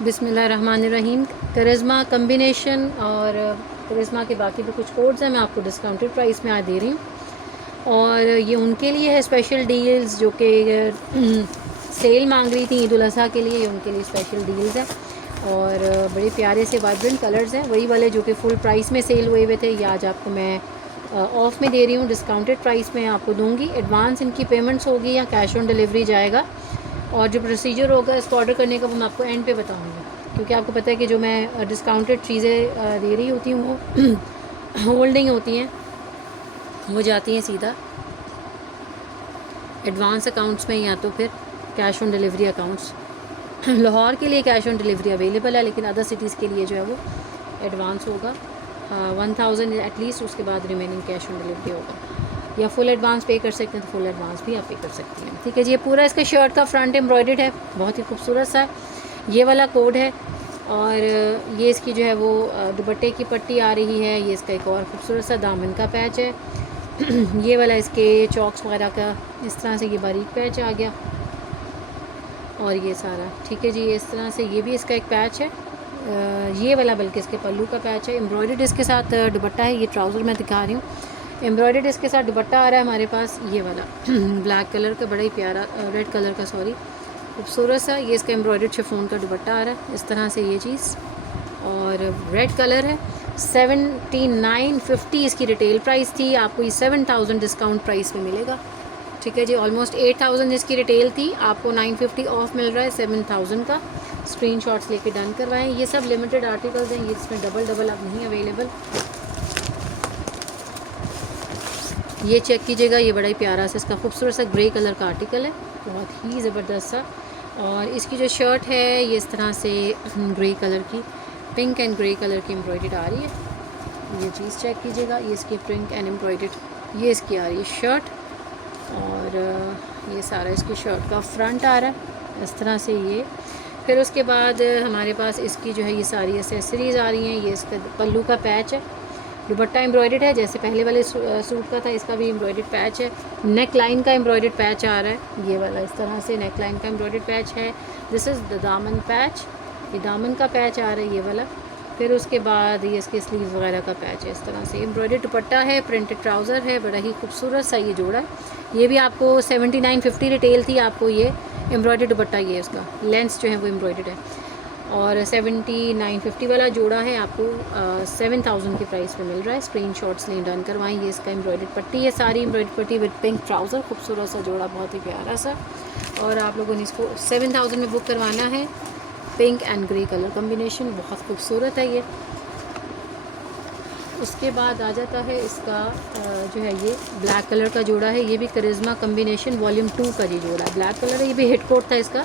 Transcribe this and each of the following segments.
बिस्मिल्लाहिर्रहमानिर्रहीम। करिश्मा कम्बिनेशन और करिश्मा के बाकी भी कुछ कोड्स हैं, मैं आपको डिस्काउंटेड प्राइस में आज दे रही हूँ। और ये उनके लिए है स्पेशल डील्स जो कि सेल मांग रही थी ईद उल अज़हा के लिए, ये उनके लिए स्पेशल डील्स हैं। और बड़े प्यारे से वाइब्रेंट कलर्स हैं, वही वाले जो कि फुल प्राइस में सेल हुए थे, ये आज आपको मैं ऑफ़ में दे रही हूँ, डिस्काउंटेड प्राइस में आपको दूँगी। एडवांस इनकी पेमेंट्स होगी या कैश ऑन डिलीवरी जाएगा, और जो प्रोसीजर होगा इसको ऑर्डर करने का वो मैं आपको एंड पे बताऊँगी, क्योंकि आपको पता है कि जो मैं डिस्काउंटेड चीज़ें दे रही होती हूँ वो होल्ड नहीं होती हैं, वो जाती हैं सीधा एडवांस अकाउंट्स में या तो फिर cash on delivery accounts. Lahore के लिए कैश ऑन डिलीवरी अवेलेबल है, लेकिन अदर सिटीज़ के लिए जो है वो एडवांस होगा 1000 एटलीस्ट, उसके बाद रिमेनिंग कैश ऑन डिलीवरी होगा, या फुल एडवांस पे कर सकते हैं तो फुल एडवांस भी आप पे कर सकती हैं। ठीक है जी, ये पूरा इसका शर्ट का फ्रंट एम्ब्रॉयडर्ड है, बहुत ही खूबसूरत सा ये वाला कोड है। और ये इसकी जो है वो दुपट्टे की पट्टी आ रही है, ये इसका एक और खूबसूरत सा दामन का पैच है। ये वाला इसके चॉक्स वगैरह का इस तरह से ये बारीक पैच आ गया, और ये सारा ठीक है जी, इस तरह से ये भी इसका एक पैच है। ये वाला बल्कि इसके पल्लू का पैच है, एम्ब्रॉयडर्ड इसके साथ दुपट्टा है। ये ट्राउज़र मैं दिखा रही हूँ, एम्ब्रॉयडर्ड इसके साथ दुपट्टा आ रहा है हमारे पास, ये वाला ब्लैक कलर का, बड़ा ही प्यारा रेड कलर का, सॉरी, खूबसूरत सा। ये इसका एम्ब्रॉयडर्ड शिफॉन का दुपट्टा आ रहा है इस तरह से, ये चीज़, और रेड कलर है। 7950 इसकी रिटेल प्राइस थी, आपको ये 7000 डिस्काउंट प्राइस में मिलेगा। ठीक है जी, ऑलमोस्ट 8000 जिसकी रिटेल थी, आपको 950 ऑफ मिल रहा है 7000 का। स्क्रीनशॉट्स लेके डन करवाएं। ये सब लिमिटेड आर्टिकल्स हैं, ये इसमें डबल अब नहीं अवेलेबल। ये चेक कीजिएगा, ये बड़ा ही प्यारा सा इसका खूबसूरत सा ग्रे कलर का आर्टिकल है, बहुत ही ज़बरदस्त सा। और इसकी जो शर्ट है ये इस तरह से ग्रे कलर की, पिंक एंड ग्रे कलर की एम्ब्रॉयडर्ड आ रही है। ये चीज़ चेक कीजिएगा, ये इसकी पिंक एंड एम्ब्रॉयडर्ड ये इसकी आ रही है शर्ट। और ये सारा इसकी शर्ट का फ्रंट आ रहा है इस तरह से ये। फिर उसके बाद हमारे पास इसकी जो है ये सारी एसेसरीज़ आ रही हैं। ये इसका पल्लू का पैच है, दुपट्टा एम्ब्रॉयडर्ड है जैसे पहले वाले सूट का था, इसका भी एम्ब्रॉयडर्ड पैच है। नेक लाइन का एम्ब्रॉयडर्ड पैच आ रहा है, ये वाला इस तरह से नेक लाइन का एम्ब्रॉयडर्ड पैच है। दिस इज़ द दामन पैच, ये दामन का पैच आ रहा है ये वाला। फिर उसके बाद ये इसके स्लीव्स वगैरह का पैच है इस तरह से। एम्ब्रॉयडर्ड दुपट्टा है, प्रिंटेड ट्राउज़र है, बड़ा ही खूबसूरत सा ये जोड़ा है। ये भी आपको 7950 रिटेल थी, आपको ये एम्ब्रॉयडर्ड दुपट्टा, ये उसका लेंस जो है वो एम्ब्रॉयडर्ड है। और 7950 वाला जोड़ा है आपको 7000 की प्राइस में मिल रहा है। स्क्रीनशॉट्स लें, डन करवाएं। ये इसका एम्ब्रॉयडर्ड पट्टी है, सारी एम्ब्रॉयडर्ड पट्टी विद पिंक ट्राउज़र, खूबसूरत सा जोड़ा, बहुत ही प्यारा सा। और आप लोगों ने इसको 7000 में बुक करवाना है। Pink and grey colour combination बहुत खूबसूरत है ये। उसके बाद आ जाता है इसका जो है ये ब्लैक कलर का जोड़ा है, ये भी करिश्मा कम्बिनेशन वॉल्यूम 2 का ये जोड़ा है, ब्लैक कलर है, ये भी हिट कोट था इसका।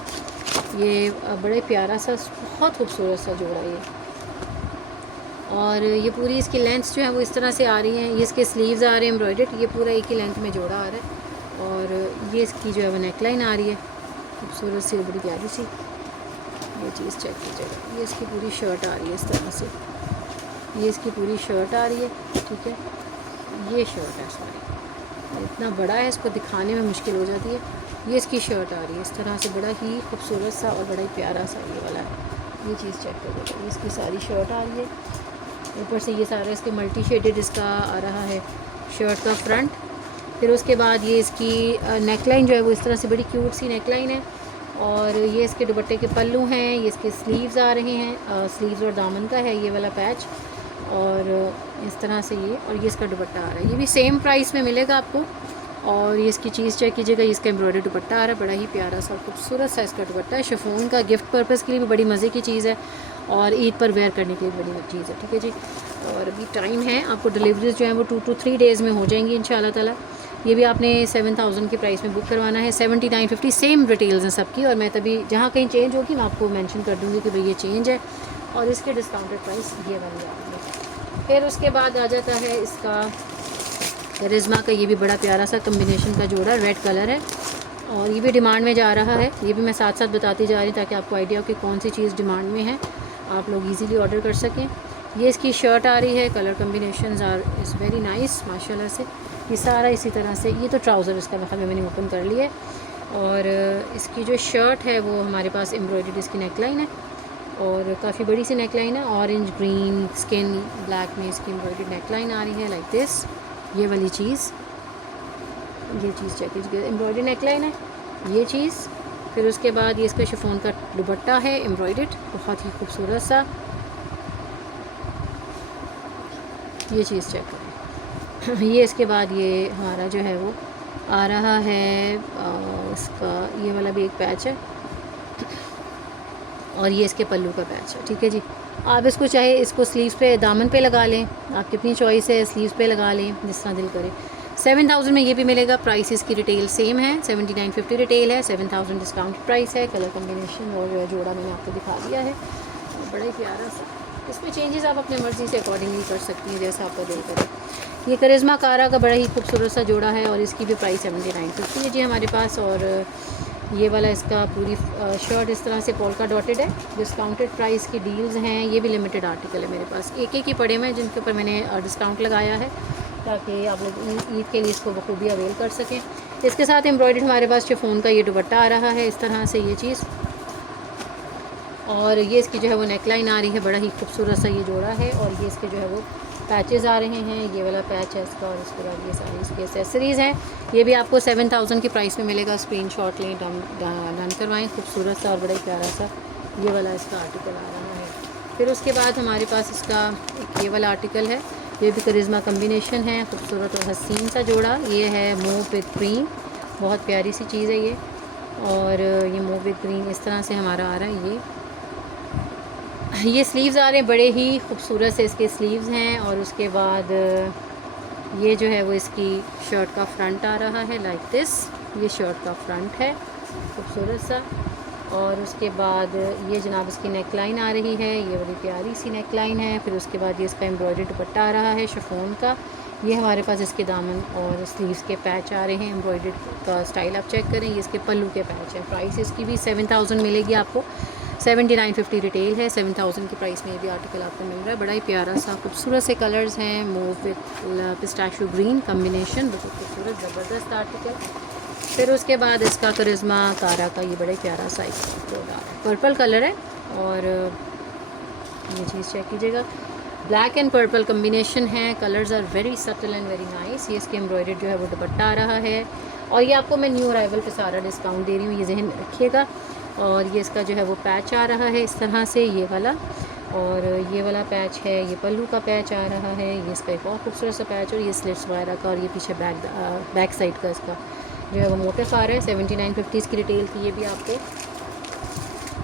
ये बड़े प्यारा सा बहुत खूबसूरत सा जोड़ा है ये। और ये पूरी इसकी लेंथ्स जो है वो इस तरह से आ रही हैं। ये इसके स्लीव्स आ रहे हैं एम्ब्रॉयडर्ड, ये पूरा एक ही लेंथ में जोड़ा आ रहा है। और ये इसकी जो है वो नेक लाइन आ रही है खूबसूरत सी, बड़ी प्यारी सी। ये चीज़ चेक कीजिएगा, ये इसकी पूरी शर्ट आ रही है इस तरह से, ये इसकी पूरी शर्ट आ रही है। ठीक है, ये शर्ट है, सॉरी इतना बड़ा है इसको दिखाने में मुश्किल हो जाती है। ये इसकी शर्ट आ रही है इस तरह से, बड़ा ही खूबसूरत सा और बड़ा ही प्यारा सा ये वाला है। ये चीज़ चेक कर लीजिए, ये इसकी सारी शर्ट आ रही है। ऊपर से ये सारा इसके मल्टी शेडेड इसका आ रहा है शर्ट का फ्रंट। फिर उसके बाद ये इसकी नेकलाइन जो है वो इस तरह से बड़ी क्यूट सी नेकलाइन है। और ये इसके दुपट्टे के पल्लू हैं, ये इसके स्लीव्स आ रहे हैं, स्लीव्स और दामन का है ये वाला पैच। और इस तरह से ये, और ये इसका दुपट्टा आ रहा है, ये भी सेम प्राइस में मिलेगा आपको। और ये इसकी चीज़ चेक कीजिएगा, इसका एम्ब्रॉयडर्ड दुपट्टा आ रहा है, बड़ा ही प्यारा सा खूबसूरत सा इसका दुपट्टा है। शिफॉन का गिफ्ट पर्पज़ के लिए भी बड़ी मज़े की चीज़ है, और ईद पर वेयर करने के लिए बड़ी चीज़ है। ठीक है जी, और अभी टाइम है, आपको डिलीवरीज जो है वो 2 to 3 डेज़ में हो जाएंगी इंशाल्लाह ताला। ये भी आपने 7000 की प्राइस में बुक करवाना है। 7950 सेम डिटेल्स हैं सबकी, और मैं तभी जहाँ कहीं चेंज होगी मैं आपको मेंशन कर दूँगी कि भाई ये चेंज है, और इसके डिस्काउंटेड प्राइस ये वाली आ रही है। फिर उसके बाद आ जाता है इसका करिश्मा का, ये भी बड़ा प्यारा सा कम्बिनेशन का जोड़ा, रेड कलर है, और ये भी डिमांड में जा रहा है। ये भी मैं साथ साथ बताती जा रही हूँ ताकि आपको आइडिया हो कि कौन सी चीज़ डिमांड में है, आप लोग इजीली ऑर्डर कर सकें। ये इसकी शर्ट आ रही है, colour combinations are is very nice माशाल्लाह से। ये सारा इसी तरह से, ये तो ट्राउज़र इसका मैंने ओपन कर लिया है। और इसकी जो शर्ट है वो हमारे पास एम्ब्रॉयडर्ड इसकी नेकलाइन है, और काफ़ी बड़ी सी नेक लाइन है, ऑरेंज ग्रीन स्किन ब्लैक में इसकी एम्ब्रॉयडर्ड नेक लाइन आ रही है लाइक दिस। ये वाली चीज़, ये चीज़ चेक कीजिए, एम्ब्रॉयडर्ड नेक लाइन है ये चीज़। फिर उसके बाद ये इसका शिफॉन का दुपट्टा है एम्ब्रॉयडर्ड, बहुत ही खूबसूरत सा। ये चीज़ चेक करें। ये इसके बाद ये हमारा जो है वो आ रहा है इसका ये वाला भी एक पैच है और ये इसके पल्लू का पैच है। ठीक है जी, आप इसको चाहे इसको स्लीव्स पे दामन पे लगा लें, आपकी अपनी चॉइस है, स्लीव्स पे लगा लें जिस तरह दिल करे। 7000 में ये भी मिलेगा। प्राइस इसकी रिटेल सेम है, 7950 रिटेल है, 7000 डिस्काउंट प्राइस है। कलर कम्बिनेशन और जोड़ा मैंने आपको दिखा दिया है, बड़ा ही प्यारा सा। इसमें चेंजेस आप अपने मर्ज़ी से अकॉर्डिंगली कर सकती हैं जैसा आपका दिल करे। ये करिश्मा कारा का बड़ा ही खूबसूरत सा जोड़ा है और इसकी भी प्राइस 7950 है जी हमारे पास। और ये वाला इसका पूरी शर्ट इस तरह से पोल्का डॉटेड है, डिस्काउंटेड प्राइस की डील्स हैं। ये भी लिमिटेड आर्टिकल है मेरे पास, एक एक ही पड़े हुए हैं जिनके ऊपर मैंने डिस्काउंट लगाया है ताकि आप लोग ईद के लिए इसको बखूबी अवेल कर सकें। इसके साथ एम्ब्रॉयडर्ड हमारे पास शिफॉन का ये दुपट्टा आ रहा है इस तरह से ये चीज़, और ये इसकी जो है वो नेक लाइन आ रही है, बड़ा ही खूबसूरत सा ये जोड़ा है। और ये इसके जो है वो पैचेस आ रहे हैं, ये वाला पैच है इसका, और इसके बाद ये सारी इसकी एसेसरीज़ हैं। ये भी आपको 7000 की प्राइस में मिलेगा। स्क्रीनशॉट लें, डन करवाएं। खूबसूरत सा और बड़ा ही प्यारा सा ये वाला इसका आर्टिकल आ रहा है। फिर उसके बाद हमारे पास इसका एक ये वाला आर्टिकल है, ये भी करिश्मा कम्बिनेशन है, खूबसूरत और हसीन सा जोड़ा। ये है मूव विद ग्रीन, बहुत प्यारी सी चीज़ है ये। और ये मूव विद ग्रीन इस तरह से हमारा आ रहा है। ये स्लीव्स आ रहे हैं, बड़े ही खूबसूरत से इसके स्लीव्स हैं। और उसके बाद ये जो है वो इसकी शर्ट का फ्रंट आ रहा है लाइक दिस, ये शर्ट का फ्रंट है खूबसूरत सा। और उसके बाद ये जनाब इसकी नेक लाइन आ रही है, ये बड़ी प्यारी सी नेक लाइन है। फिर उसके बाद ये इसका एम्ब्रॉयडर्ड दुपट्टा आ रहा है शिफॉन का। ये हमारे पास इसके दामन और स्लीव्स के पैच आ रहे हैं, एम्ब्रॉयडर्ड का स्टाइल आप चेक करें। ये इसके पल्लू के पैच है। प्राइस इसकी भी 7000 मिलेगी आपको, 7950 रिटेल है। 7000 की प्राइस में ये भी आर्टिकल आपको मिल रहा है। बड़ा ही प्यारा सा खूबसूरत से कलर्स हैं, move with pistachio green combination, बहुत खूबसूरत ज़बरदस्त आर्टिकल। फिर उसके बाद इसका करिश्मा कारा का ये बड़ा ही प्यारा सा पर्पल कलर है। और ये चीज़ चेक कीजिएगा, ब्लैक एंड पर्पल कम्बिनेशन है। Colours are very subtle and very nice. ये इसके एम्ब्रॉयडर्ड जो है वो दुपट्टा आ रहा है। और ये आपको मैं न्यू अराइवल पे सारा डिस्काउंट दे रही हूँ, ये जहन में रखिएगा। और ये इसका जो है वो पैच आ रहा है इस तरह से, ये वाला। और ये वाला पैच है, ये पल्लू का पैच आ रहा है। ये इसका एक और खूबसूरत सा पैच, और ये स्लिट्स वगैरह का, और ये पीछे बैक साइड का इसका जो है वो मोटिफ आ रहा है। 7950 की रिटेल की ये भी आपको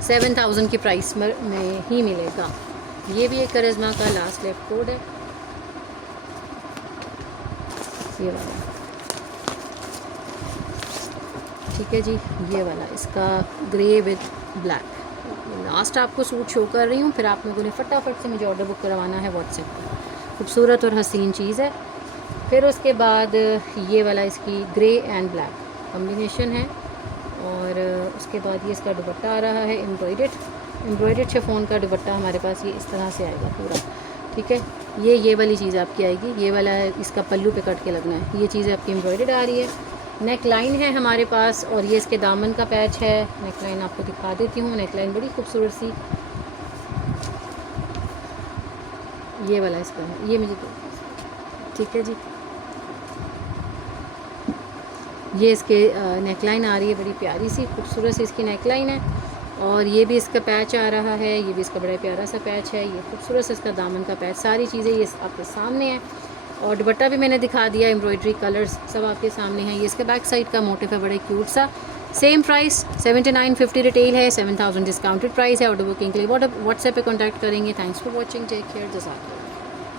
7000 की प्राइस में ही मिलेगा। ये भी एक करिश्मा का लास्ट लेफ्ट कोड है, ये वाला। ठीक है जी, ये वाला इसका ग्रे विद ब्लैक। लास्ट आपको सूट शो कर रही हूँ, फिर आप लोगों ने फटाफट से मुझे ऑर्डर बुक करवाना है व्हाट्सएप पर। खूबसूरत और हसीन चीज़ है। फिर उसके बाद ये वाला इसकी ग्रे एंड ब्लैक कॉम्बिनेशन है। और उसके बाद ये इसका दुपट्टा आ रहा है एम्ब्रॉयडर्ड शिफॉन का दुपट्टा हमारे पास ये इस तरह से आएगा पूरा। ठीक है, ये वाली चीज़ आपकी आएगी, ये वाला इसका पल्लू पे कट के लगना है। ये चीज़ आपकी एम्ब्रॉयडर्ड आ रही है। नेक लाइन है हमारे पास, और ये इसके दामन का पैच है। नेक लाइन आपको दिखा देती हूँ, नेक लाइन बड़ी खूबसूरत सी ये वाला इसका है, ये मुझे ठीक है जी। ये इसके नेक लाइन आ रही है, बड़ी प्यारी सी खूबसूरत सी इसकी नेक लाइन है। और ये भी इसका पैच आ रहा है, ये भी इसका बड़ा प्यारा सा पैच है। ये खूबसूरत सा इसका दामन का पैच, सारी चीज़ें ये आपके सामने है। और दुपट्टा भी मैंने दिखा दिया, एम्ब्रॉयडरी कलर्स सब आपके सामने हैं। ये इसके बैक साइड का मोटिफ है, बड़ा क्यूट सा। सेम प्राइस 7950 रिटेल है, 7000 डिस्काउंटेड प्राइस है। ऑर्डर बुकिंग के लिए व्हाट्सएप पे कॉन्टैक्ट करेंगे। Thanks for watching, take care, जज़ाकल्लाह।